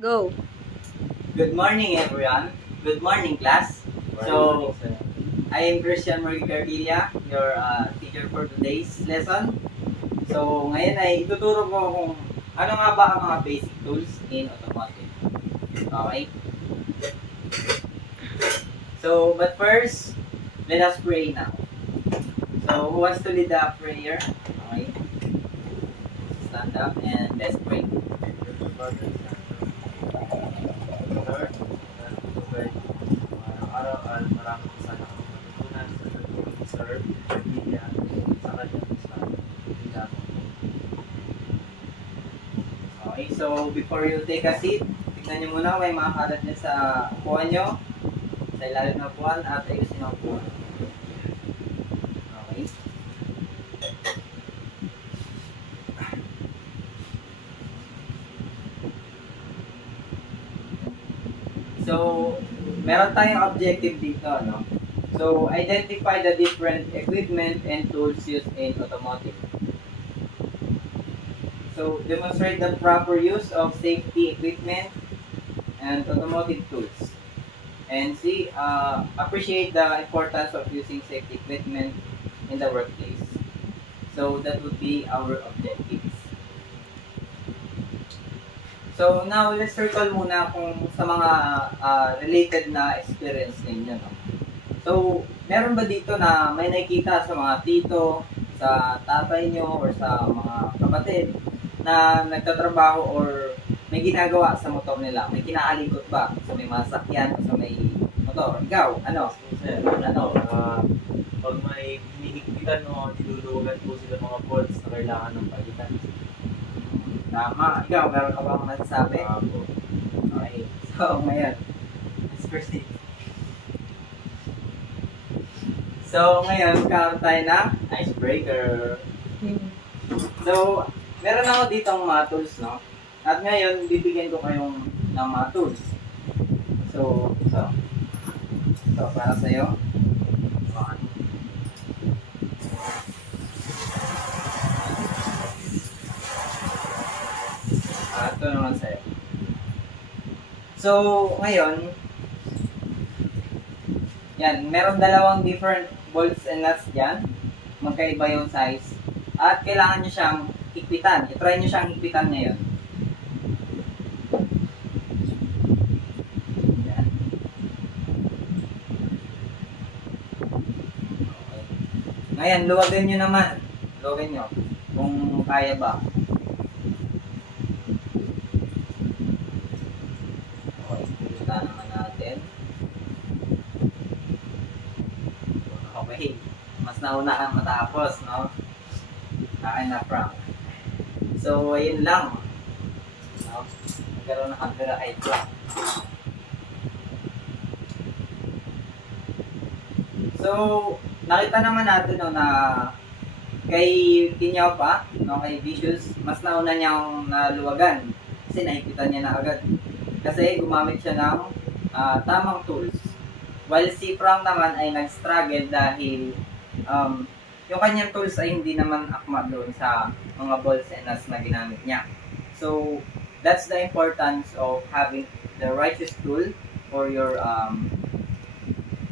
Go. Good morning, everyone. Good morning, class. So, I am Christian Marie Cartilla, your teacher for today's lesson. So, ngayon ay ituturo ko kung ano nga ba ang mga basic tools in automotive. Okay? So, but first, let us pray now. So, who wants to lead the prayer? Okay? Stand up and let's pray. Araw-araw ay maraming sana kami matutunan sa pagtulong sa Biblia sa kanyang listahan. Okay, so before you take a seat, tignan nyo muna may mga kalat niya sa upuan nyo, sa ilalim ng upuan at ayusin ang upuan. Okay. So, meron tayong objective dito, no? So, identify the different equipment and tools used in automotive. So, demonstrate the proper use of safety equipment and automotive tools. And C, appreciate the importance of using safety equipment in the workplace. So, that would be our objectives. So, now, let's circle muna kung sa mga related na experience ninyo. No? So, meron ba dito na may nakikita sa mga tito, sa tatay nyo, or sa mga kapatid na nagtatrabaho or may ginagawa sa motor nila? May kinaalikot ba sa may masakyan o sa may motor? Ikaw, ano? Sir, pag may hinihigpitan o niluluwagan po sila mga bolts na kailangan ng palitan. Tama. Ikaw, meron ka bang masasabi? Po. Okay. So, ngayon, let's proceed. So, ngayon, magkakaroon tayo ng icebreaker. So, meron ako ditong mga tools, no? At ngayon, bibigyan ko kayong ng mga tools. So, ito para sa'yo. Ito naman sa'yo. So, ngayon, yan, meron dalawang different bolts and nuts dyan. Magkaiba yung size. At kailangan nyo siyang higpitan. I-try nyo siyang higpitan ngayon. Yan. Okay. Ngayon, luwagin nyo naman. Luwagin nyo. Kung kaya ba. Okay, higpitan naman natin. Okay. Mas nauna kang matapos, no? Akin na prank. So, ayun lang. No? Nagkaroon ng copyright lang. So, nakita naman natin no, na kay Kinyaw pa, no, kay Vicious, mas nauna niyang naluwagan. Kasi nahipitan niya na agad. Kasi gumamit siya ng tamang tools. While si Frank naman ay nag-struggle dahil yung kanyang tools ay hindi naman akma doon sa mga balls and nuts na ginamit niya. So, that's the importance of having the righteous tool for your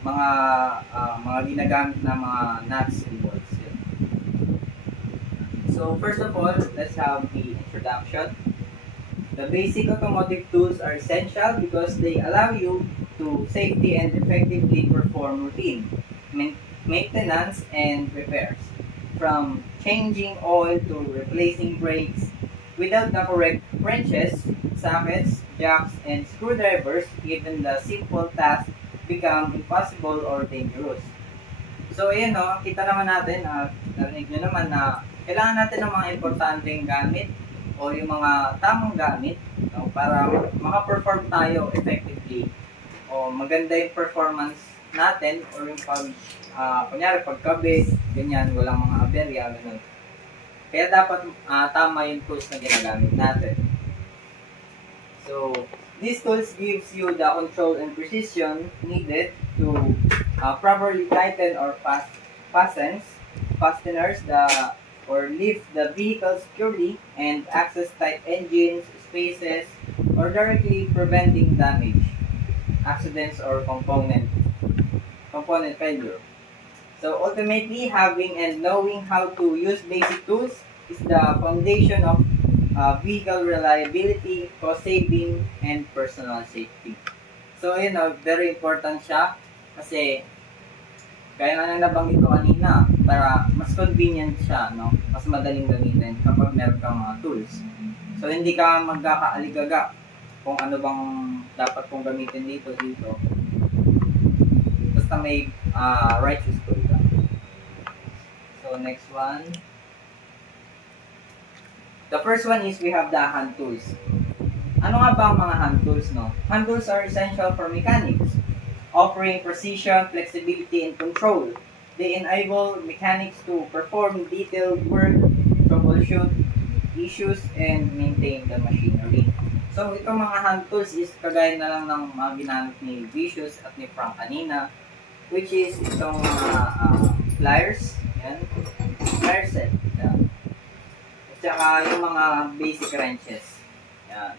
mga ginagamit na mga nuts and bolts. So, first of all, let's have the introduction. The basic automotive tools are essential because they allow you to safely and effectively perform routine maintenance and repairs, from changing oil to replacing brakes. Without the correct wrenches, sockets, jacks, and screwdrivers, even the simple tasks become impossible or dangerous. So, ayan no, kita naman natin, narinig nyo naman na kailangan natin ng mga importanteng gamit o yung mga tamang gamit, no, para maka-perform tayo effectively o maganda yung performance natin or yung kunyari pagkabit, ganyan, walang mga aberya, ganun. Kaya dapat tama yung tools na ginagamit natin. So, these tools gives you the control and precision needed to properly tighten or fasteners or lift the vehicle securely and access tight engines, spaces, or directly preventing damage, accidents, or component failure. So ultimately, having and knowing how to use basic tools is the foundation of vehicle reliability, cost saving, and personal safety. So yun, very important siya kasi kaya nga nang nabanggit ko kanina, para mas convenient siya, no? Mas madaling gamitin kapag meron kang mga tools. So hindi ka magkakaaligaga kung ano bang dapat kong gamitin dito. Basta may righteous tool ka. So next one. The first one is we have the hand tools. Ano nga ba ang mga hand tools, no? Hand tools are essential for mechanics, offering precision, flexibility, and control. They enable mechanics to perform detailed work, troubleshoot issues, and maintain the machinery. So, itong mga hand tools is kagaya na lang ng mga ginamit ni Vicious at ni Frank kanina, which is itong mga pliers, yan, plier set, yan. At saka yung mga basic wrenches, yan.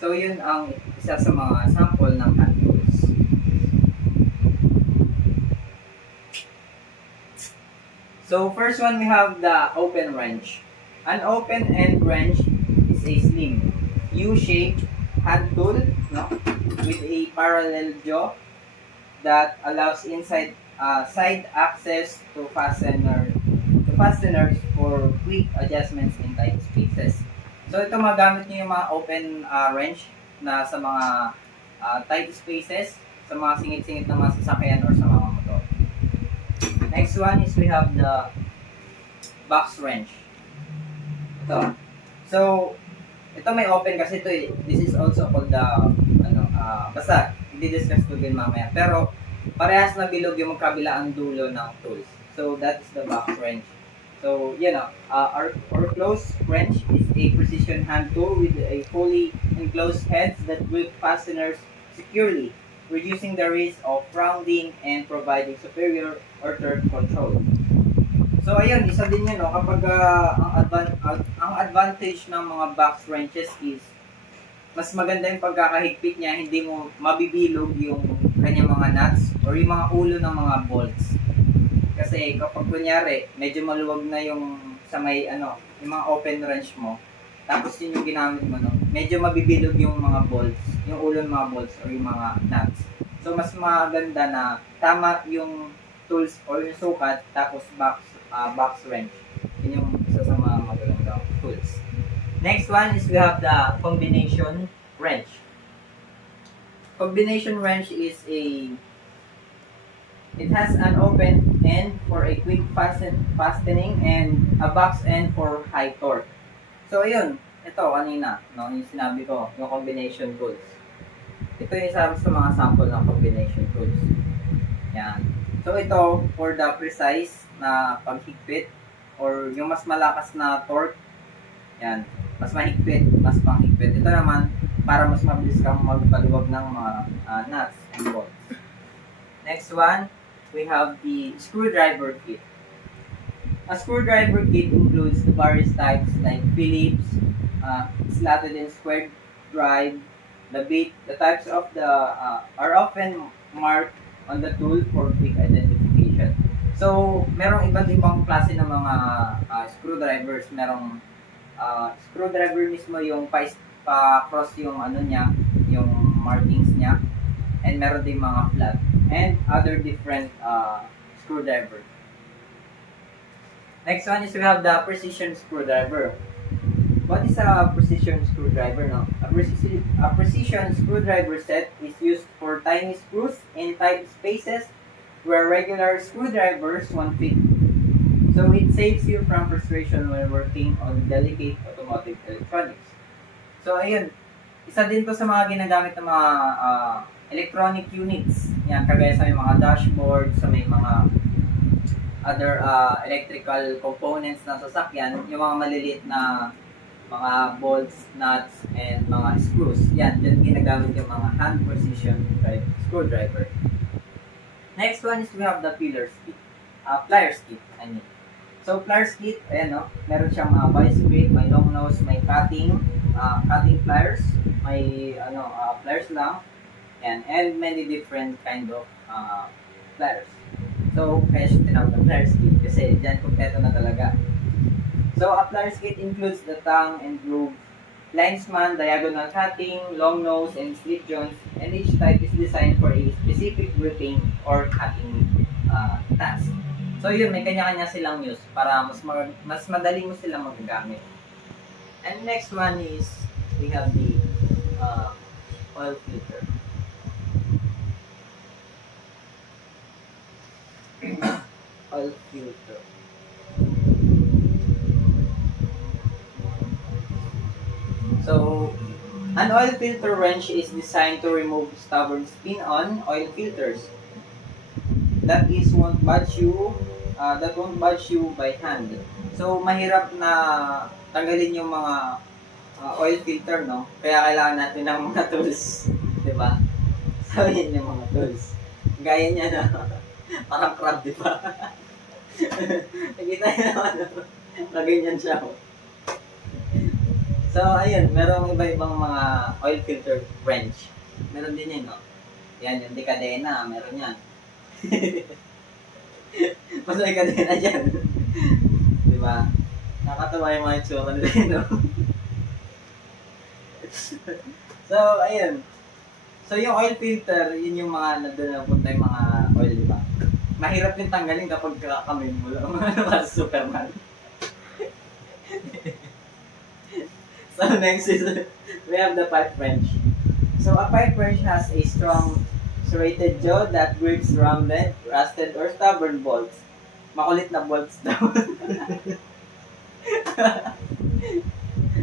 So, yun ang isa sa mga sample ng hand tools. So, first one we have the open wrench. An open-end wrench is a slim, U-shaped hand tool, no, with a parallel jaw that allows side access to fasteners for quick adjustments in tight spaces. So ito magamit niyo yung mga open wrench na sa mga tight spaces, sa mga singit-singit ng mga sasakyan or sa mga motor. Next one is we have the box wrench. Ito. So, ito may open kasi ito eh. This is also called the, basta, i-discuss ko din mamaya. Pero, parehas na bilog yung magkabilaan dulo ng tools. So, that is the box wrench. So, our closed wrench is a precision hand tool with a fully enclosed heads that grip fasteners securely, reducing the risk of rounding and providing superior or third control. So ayun, isa din yun, no? Kapag ang advantage ng mga box wrenches is mas maganda yung pagkakahigpit niya, hindi mo mabibilog yung kanyang mga nuts or yung mga ulo ng mga bolts. Kasi kapag kunyari, medyo maluwag na yung sa may yung mga open wrench mo, tapos yun yung ginamit mo, no? Medyo mabibilog yung mga bolts, yung ulo ng mga bolts or yung mga nuts. So mas maganda na tama yung tools or yung sukat, tapos box wrench. Yun yung isa sa mga magagandang tools. Next one is we have the combination wrench. Combination wrench is it has an open end for a quick fastening and a box end for high torque. So ayun, ito kanina, no, yung sinabi ko, yung combination tools. Ito yung isa sa mga sample ng combination tools. Yan. So ito, for the precise na paghigpit or yung mas malakas na torque, yan, mas mahigpit, mas panghigpit. Ito naman, para mas mabilis kang magpaluwag ng mga nuts and bolts. Next one, we have the screwdriver kit. A screwdriver kit includes the various types like Phillips, slotted and squared drive, the bit. The types of the are often marked on the tool for quick identification. So, merong iba't ibang klase ng mga screwdrivers. Merong screwdriver mismo yung pa-cross yung niya, yung markings niya. And meron din mga flat. And other different screwdriver. Next one is we have the precision screwdriver. What is a precision screwdriver? No? A precision screwdriver set is used for tiny screws in tight spaces where regular screwdrivers won't fit. So it saves you from frustration when working on delicate automotive electronics. So ayun, isa din to sa mga ginagamit ng mga electronic units. Yan, kagaya sa may mga dashboard, sa may mga other electrical components ng sasakyan, yung mga maliliit na mga bolts, nuts, and mga screws. Yan, dyan ginagamit yung mga hand precision screwdriver. Next one is we have the pliers kit. I mean. So, pliers kit, ayan no, meron siyang mga vice grip, may long nose, may cutting, cutting pliers, may pliers lang, and many different kind of pliers. So, kaya siya tinawag na pliers kit kasi dyan kompleto na talaga. So, a pliers kit includes the tongue and groove, linesman, diagonal cutting, long nose, and slit joints, and each type is designed for a specific gripping or cutting task. So yun, may kanya-kanya silang use para mas madali mo silang magagamit. And next one is, we have the oil filter. Oil filter. So, an oil filter wrench is designed to remove stubborn spin-on oil filters that won't budge you by hand. So, mahirap na tanggalin yung mga oil filter, no? Kaya kailangan natin ng mga tools, di ba? So, yun yung mga tools. Gaya niya na, parang crab, di ba? Nakita niyo naman, na ganyan siya. So, ayun, merong iba-ibang mga oil filter wrench. Meron din yun, no? Yan, yung Decadena, meron yan. Mas may kadena dyan. Di ba? Nakatawa yung mga itsura nila, no? So, ayun. So, yung oil filter, yun yung mga nandun na punta yung mga oil, di ba? Mahirap yung tanggalin kapag kakamin mo lang. Mga Superman. So next is, we have the pipe wrench. So a pipe wrench has a strong serrated jaw that grips rounded, rusted, or stubborn bolts. Makulit na bolts daw.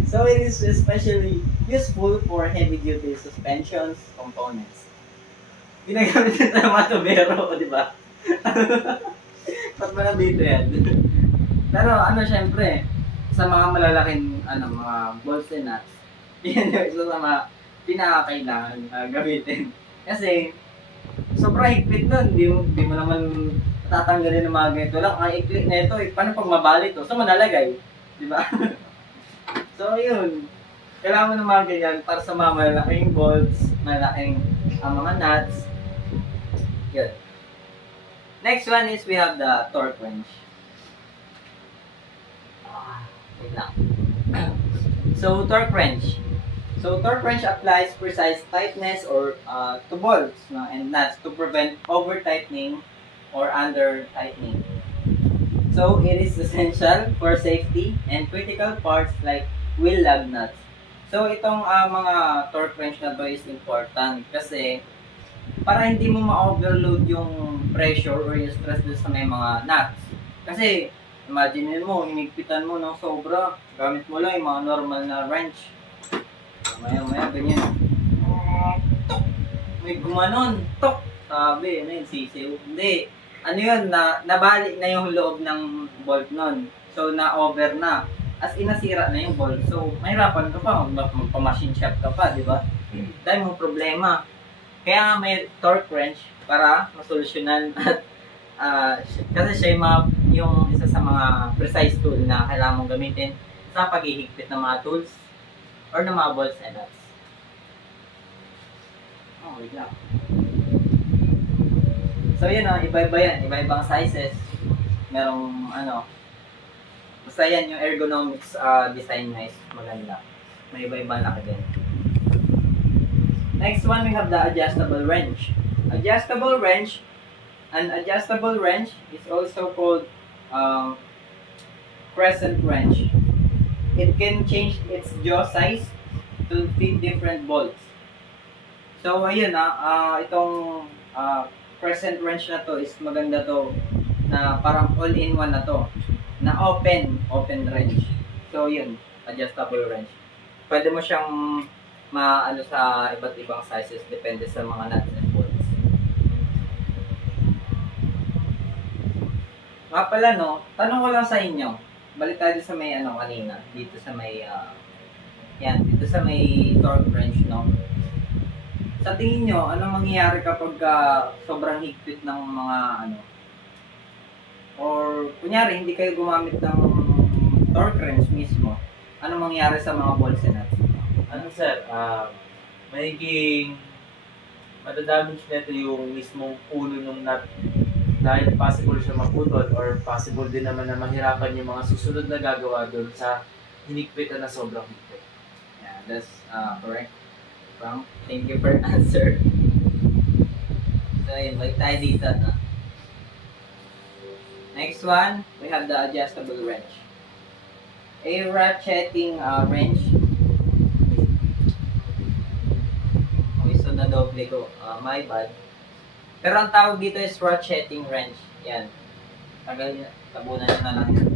So it is especially useful for heavy-duty suspensions components. Ginagamit ito ng mga tubero, di ba? Ba't ba nandito yan? Pero syempre, sa mga malalaking mga bolts and nuts, yan yung isa sa mga pinakakailangan gamitin. Kasi, sobrang higpit nun, di mo naman tatanggalin ng mga ganito lang. Ang iklik na ito, paano pag mabali to? So, manalagay. Di ba? So, yun. Kailangan mo ng mga ganyan para sa mga malalaking bolts, malalaking mga nuts. Yun. Next one is we have the torque wrench. Wait lang. So, torque wrench. So, torque wrench applies precise tightness or to bolts and nuts to prevent over-tightening or under-tightening. So, it is essential for safety and critical parts like wheel lug nuts. So, itong mga torque wrench na to is important kasi para hindi mo ma-overload yung pressure or yung stress doon sa may mga nuts. Kasi, imagine mo, hinigpitan mo ng sobra, gamit mo lang yung mga normal na wrench. Maya-maya, ganyan. Tok! May gumanon, tok! Sabi, yun, sisiw. Hindi. Yun, nabalik na yung loob ng bolt nun. So, na-over na. As in, nasira na yung bolt. So, mahirapan ka pa, magpa-machine shop ka pa, di ba? Dahil mong problema. Kaya may torque wrench para masolusyonan at kasi siya yung isa sa mga precise tool na kailangan mong gamitin sa paghihigpit ng mga tools or ng mga bolts and nuts. Oh, wait lang. So yun iba-iba yan, iba-ibang sizes. Merong basta yan yung ergonomics design nice, maganda. May iba-ibang laki din. Next one, we have the adjustable wrench. An adjustable wrench is also called crescent wrench. It can change its jaw size to fit different bolts. So ayun itong crescent wrench na to is maganda to na parang all-in-one na to na open wrench. So yun, adjustable wrench. Pwede mo siyang sa iba't ibang sizes depende sa mga nuts and bolts. Nga pala tanong ko lang sa inyo. Balik tayo sa may kanina, dito sa may dito sa may torque wrench Sa tingin nyo, anong mangyayari kapag sobrang higpit ng mga or kunyari hindi kayo gumamit ng torque wrench mismo, anong mangyayari sa mga bolts and nuts? Ano sir, magiging madadamage nito yung mismong ulo ng nut dahil possible siya maputol or possible din naman na mahirapan yung mga susunod na gagawa doon sa hinigpitan na sobrang higpit. Yeah, that's correct. Frank, thank you for answer. So, yun, balik tayo dito, no? Next one, we have the adjustable wrench. A ratcheting wrench. Okay, so na-doble ko. My bad. Pero ang tawag dito is ratcheting wrench. Yan. Tabunan nyo na lang yan.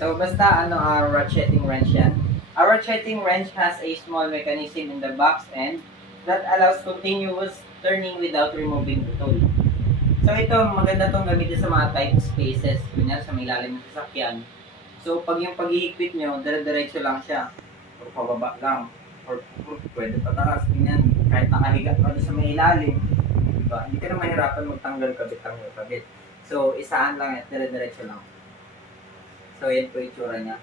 So, basta ratcheting wrench yan. A ratcheting wrench has a small mechanism in the box end that allows continuous turning without removing the tool. So, ito, maganda tong gamitin sa mga tight spaces. Kunyari, sa may lalim ng sasakyan. So, pag yung paghihigpit nyo, dire-diretso lang siya. O pababa lang. Or pwede pataas. Ganyan. Kahit nakahiga ka sa may ilalim. Diba? Hindi ka na mahirapan magtanggal kabit. So, isaan lang yan. Dire-diretso lang. So, yan po yung tsura niya.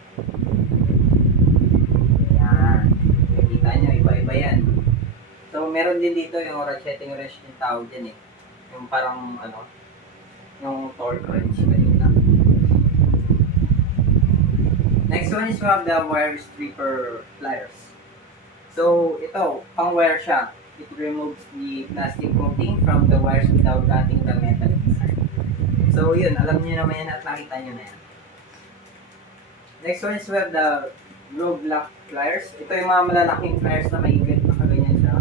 Yan. Nakikita nyo, iba-iba yan. So, meron din dito yung ratcheting wrench yung tawag dyan eh. Yung parang, yung torque wrench. Kanina. Next one is we have the wire stripper pliers. So, ito, pang-wire siya. It removes the plastic coating from the wires without cutting the metal inside. So, yun. Alam niyo naman yan at nakita niyo na yan. Next one is we have the glove lock pliers. Ito yung mga malalaking pliers na may igit na kaganyan siya.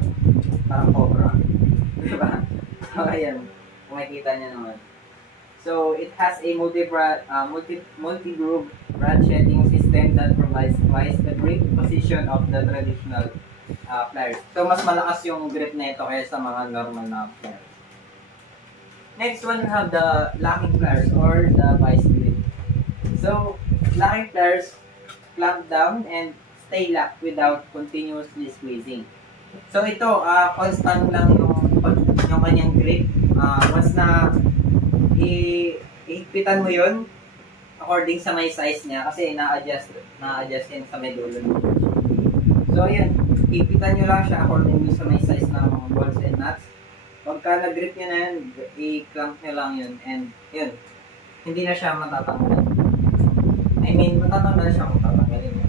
Parang cobra. Diba? So, ayan. Kung makikita niyo naman. So, it has a multi-groove ratcheting system that provides twice the grip position of the traditional pliers. So, mas malakas yung grip na ito kaya sa mga normal na pliers. Next one, we have the locking pliers or the vice grip. So, locking pliers clamp down and stay locked without continuously squeezing. So, ito, constant lang yung kanyang grip. Once na ihigpitan mo yun according sa may size niya kasi na-adjust yan sa may dulo. So, yun. Higpitan nyo lang siya according sa may size ng bolts and nuts. Pagka nag-grip nyo na yun, i-clamp nyo lang yun. And, yun. Hindi na siya matatanggal. Matatanggal siya kung tatanggalin mo.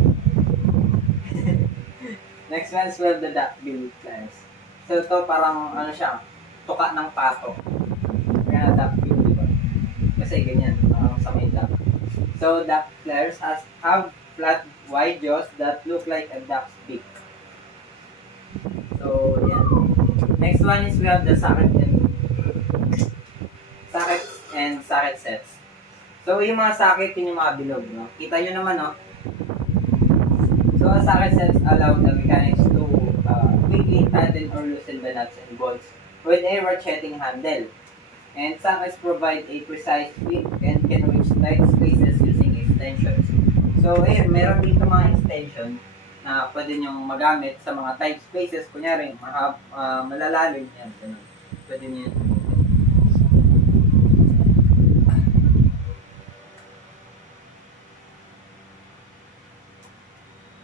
Next one is we have the duckbill pliers. So, ito parang, siya, tuka ng pato. Kaya duckbill, di ba? Kasi ganyan, parang sa may duck. So, duck pliers have flat, wide jaws that look like a duck's beak. So, yan. Next one is we have the socket sets. So, yung mga socket, yun yung mga bilog, no? Kita nyo naman, no? So, socket sets allow the mechanics to quickly tighten or loosen the nuts and bolts with a ratcheting handle. And sockets provide a precise fit and can reach tight spaces using extensions. So, meron dito mga extension na pwede nyong magamit sa mga tight spaces. Kunyari, malalalim yan. Ganun. Pwede nyo yan.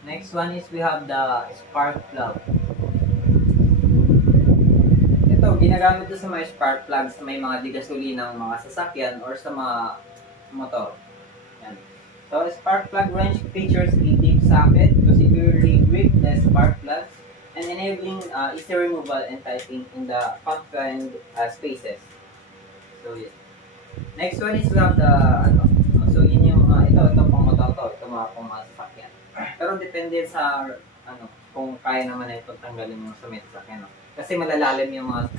Next one is we have the spark plug. Ito, ginagamit ito sa mga spark plugs sa may mga digasolinang mga sasakyan or sa mga motor. Yan. So, spark plug wrench features a deep socket to securely grip the spark plugs and enabling easy removal and tightening in the confined spaces. So, yeah. Next one is we have the, so yun yung, ito pang motor to, ito mga pang mga sasakyan. Pero depende sa, kung kaya naman na itong tanggalin yung sa may sasakyan, no? Kasi malalalim yung mga,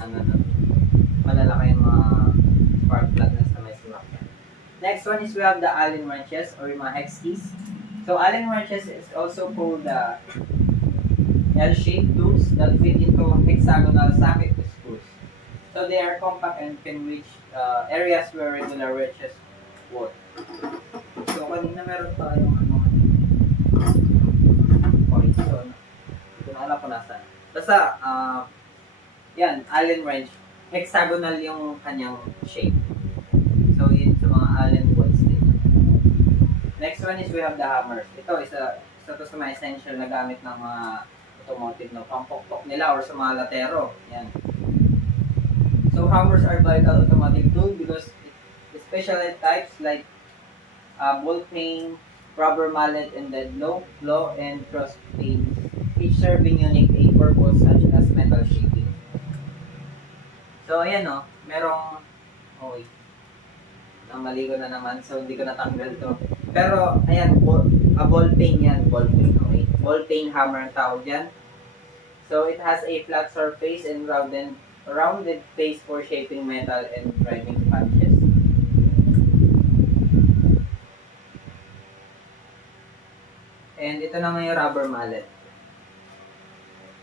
malalaki yung mga spark plug na sa may sasakyan. Next one is we have the Allen wrenches or yung mga hex keys. So, Allen wrenches is also called the L-shaped tools that fit into hexagonal socket screws. So, they are compact and can reach areas where regular wrenches won't. So, kanina meron tayong point yun. Hindi na alam ko nasaan. Basta, yan, Allen wrench. Hexagonal yung kanyang shape. So, yun sa mga Allen bolts din. Next one is we have the hammers. Ito, isa isa to sa mga essential na gamit ng mga automotive, no? Pampokpok nila or sa mga latero. Yan. So hammers are vital automotive tool because specialized types like ball peen, rubber mallet, and dead blow, and cross peen, each serving unique a purpose such as metal shaping. So ayan o, merong, okay, namali ko na naman, so hindi ko natanggal to. Pero ayan, ball peen yan, ball peen, okay? Ball peen hammer ang tawag yan. So it has a flat surface and rounded face for shaping metal and driving punches. And ito naman yung rubber mallet.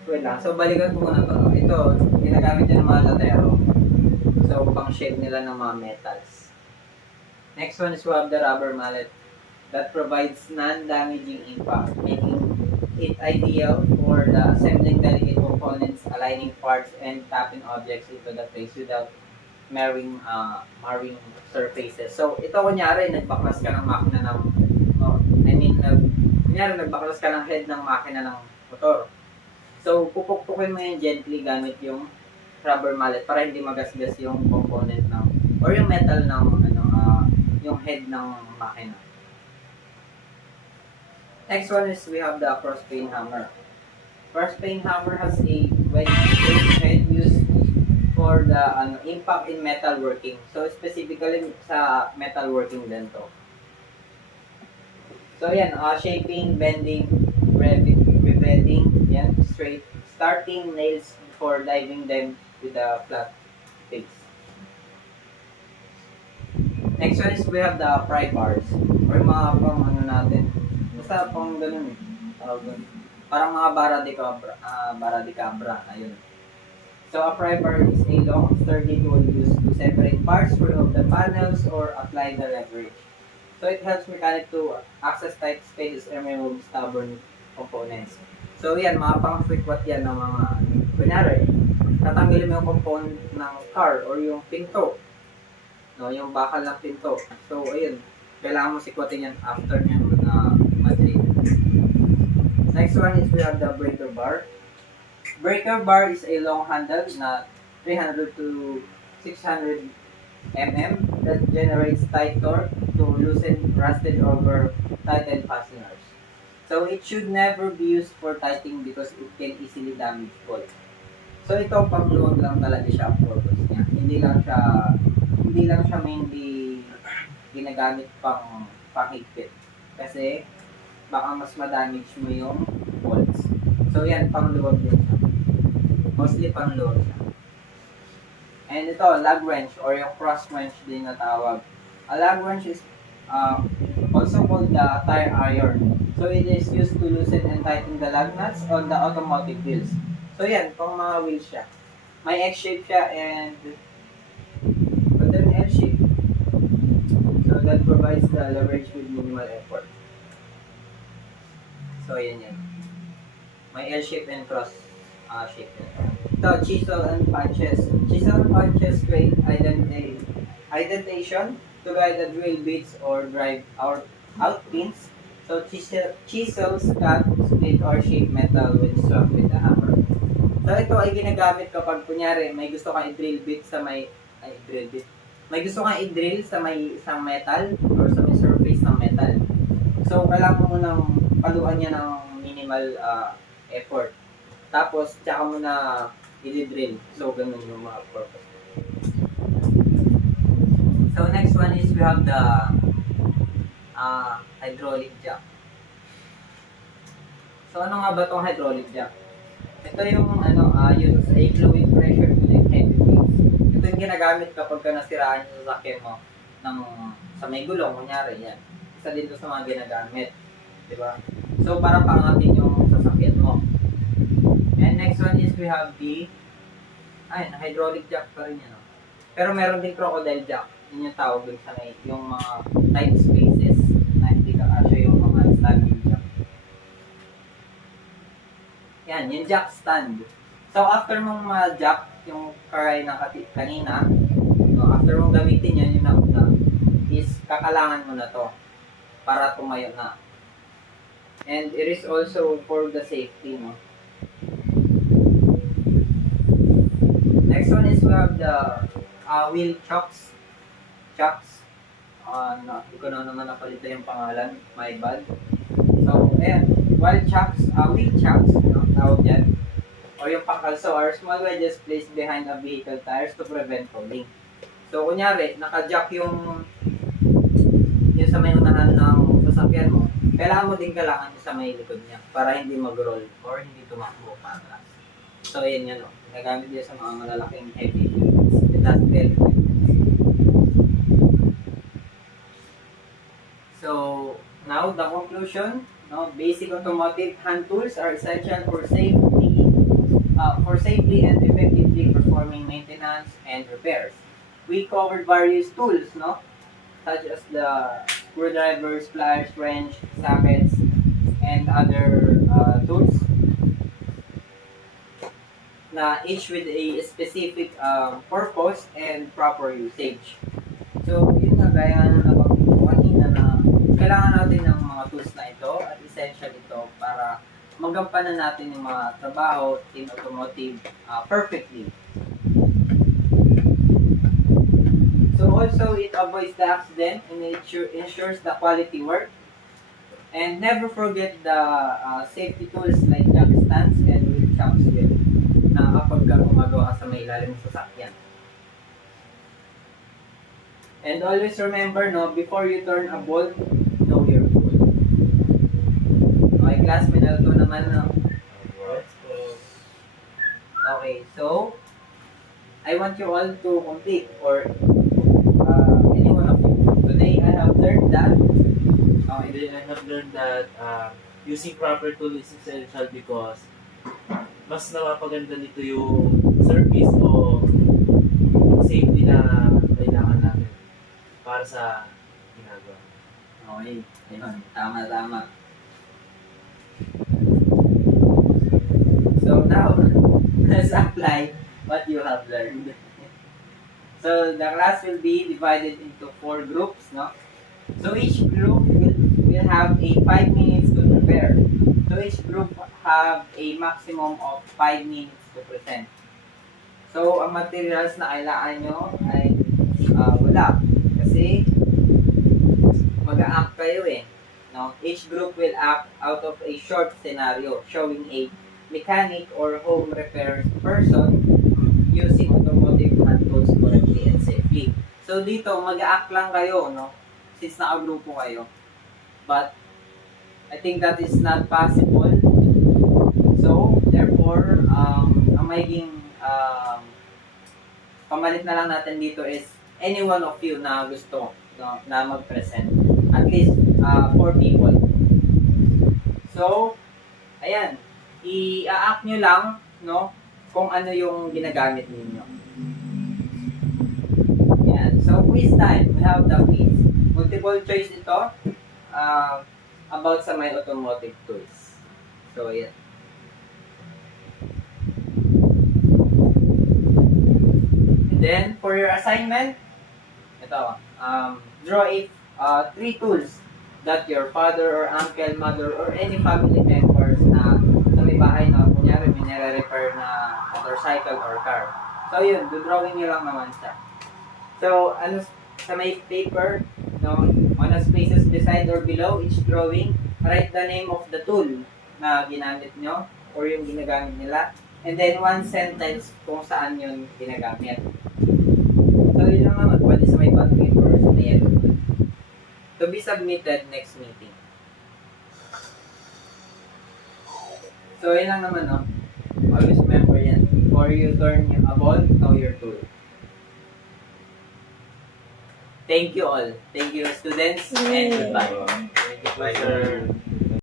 Wait lang. So, balikan ko muna to. Ito, ginagamit yan ng mga latero. So, pang shape nila ng mga metals. Next one is we have the rubber mallet that provides non-damaging impact, making it ideal for the assembling delicate components, aligning parts, and tapping objects into the face without marring surfaces. So, ito kunyari, nagbaklas ka ng makina ng, kunyari, nagbaklas ka ng head ng makina ng motor. So, pupukpukin mo yun gently gamit yung rubber mallet para hindi magasgas yung component ng, or yung metal ng, yung head ng makina. Next one is we have the cross peen hammer. Cross peen hammer has a wedge head used for the impact in metal working. So, specifically sa metal working din to. So, yan, shaping, bending, revetting, yan, straight, starting nails before diving them with a flat face. Next one is we have the pry bars, or mga pang natin, basta pang ganun eh, parang mga bara de cabra, ayun. So, a pry bar is a long, sturdy tool used to separate parts, remove the panels, or apply the leverage. So, it helps mechanic to access tight spaces and remove stubborn components. So, yan, mga pang-frequat yan ng mga, kunyari, tatanggalin mo yung component ng car or yung pinto. No, yung bakal ng pinto. So, ayun, kailangan mo sikwatin yan after nyo madrid. Next one is we have the breaker bar. Breaker bar is a long handle na 300 to 600 mm that generates tight torque to loosen rusted or tightened fasteners. So, it should never be used for tightening because it can easily damage bolts. So, ito pangluwag lang talaga siya ang purpose niya. Hindi lang siya mainly ginagamit pang pakigpit. Kasi, baka mas ma-damage mo yung bolts. So, yan, pangluwag din siya. Mostly pangluwag siya. And ito, lag wrench or yung cross wrench din na tawag. A lag wrench is also called the tire iron. So, it is used to loosen and tighten the lug nuts on the automotive wheels. So, yan, pang mga wheels siya. May X-shape siya and pwede rin L-shape. So, that provides the leverage with minimal effort. So, yan. May L-shape and cross shape. Ito, chisel and punches. Chisel and punches create indentation to guide the drill bits or drive out pins. So, chisels cut, split, or shape metal when struck with a hammer. So, ito ay ginagamit kapag, kunyari, may gusto kang i-drill bit sa may i-drill sa may isang metal or sa may surface ng metal. So, kailangan mo munang paluan niya ng minimal effort. Tapos, tsaka mo na i-drill. So, ganun yung mga purpose. So, next one is we have the hydraulic jack. So, ano nga ba itong hydraulic jack? Ito yung yun sa fluid pressure unit heavy weights. Ito yung ginagamit kapag nasiraan yung sasakyan mo sa may gulong, kunyari yan. Isa dito sa mga ginagamit. Diba? So, para paangatin yung sasakyan mo. And next one is we have the hydraulic jack pa rin yan. Pero meron din crocodile jack. Yun yung tawag dun sa yung mga tight spaces na hindi ka kasya yung mga standing jack. Yan, yung jack stand. So, after mong jack yung karay na kanina, after mong gamitin yan, yung nauna, is kakalangan mo na to para tumayo na. And it is also for the safety, no? Next one is we have the wheel chocks. Chocks. Hindi ko na naman napalitan yung pangalan. My bad. So, ayan. Wheel chocks, no? Tawag yan. Or yung pangkalso are small wedges placed behind a vehicle tires to prevent rolling. So, kunyari, naka-jack yung sa may unahan ng sasakyan mo, kailangan mo din kailangan sa may likod niya para hindi mag-roll or hindi tumakbo patras. So, ayan yan, no? Nagamit din sa mga malalaking heavy industrial equipment. So, now the conclusion, no? Basic automotive hand tools are essential for safely and effectively performing maintenance and repairs. We covered various tools, no? Such as the screwdrivers, pliers, wrench, sockets, and other tools na each with a specific purpose and proper usage. So, yun nga, gaya nga na nabanggit ko kanina na kailangan natin ng mga tools na ito at essential ito para magampanan natin yung mga trabaho in automotive perfectly. So also, it avoids the accident and it ensures the quality work. And never forget the safety tools like jack stands and wheel chocks na kapag gumagawa ka sa may ilalim ng sasakyan. And always remember, no, before you turn a bolt, know your tool. Okay, class, may naluto naman, no? Okay, so, I want you all to complete or any one of you. Today, I have learned that Today I have learned that using proper tool is essential because mas napapaganda nito yung service o safety na kailangan natin para sa ginagawa. okay, ayun, tama. So now, let's apply what you have learned. So the class will be divided into 4 groups, no? So each group will have a 5 minutes to prepare. So each group have a maximum of 5 minutes to present. So ang materials na kailangan nyo ay wala. Kasi mag-a-act kayo eh. No? Each group will act out of a short scenario showing a mechanic or home repair person using automotive hand tools correctly and safely. So dito, mag-a-act lang kayo, no? Since nakagrupo kayo. But, I think that is not possible. So, therefore, ang magiging pamalit na lang natin dito is any one of you na gusto, no, na mag-present. At least 4 people. So, ayan. I-a-act nyo lang, no, kung ano yung ginagamit ninyo. Ayan. So, quiz time. We have the quiz. Multiple choice ito about sa my automotive tools. So, ayan. And then, for your assignment, ito, draw 3 tools that your father or uncle, mother, or any family members na sa may bahay na, kunyari, may nire-repair na motorcycle or car. So, yun, drawing nyo lang naman siya. So, ano, sa may paper, no, on the spaces beside or below each drawing, write the name of the tool na ginamit nyo or yung ginagamit nila. And then, 1 sentence kung saan yun ginagamit. So, yun lang naman. Pwede sa may bond paper or sa may yellow. To be submitted next meeting. So, yun lang naman, no? Always remember yan. Before you turn a ball, know your tool. Thank you all. Thank you, students, and goodbye. Thank you, sir.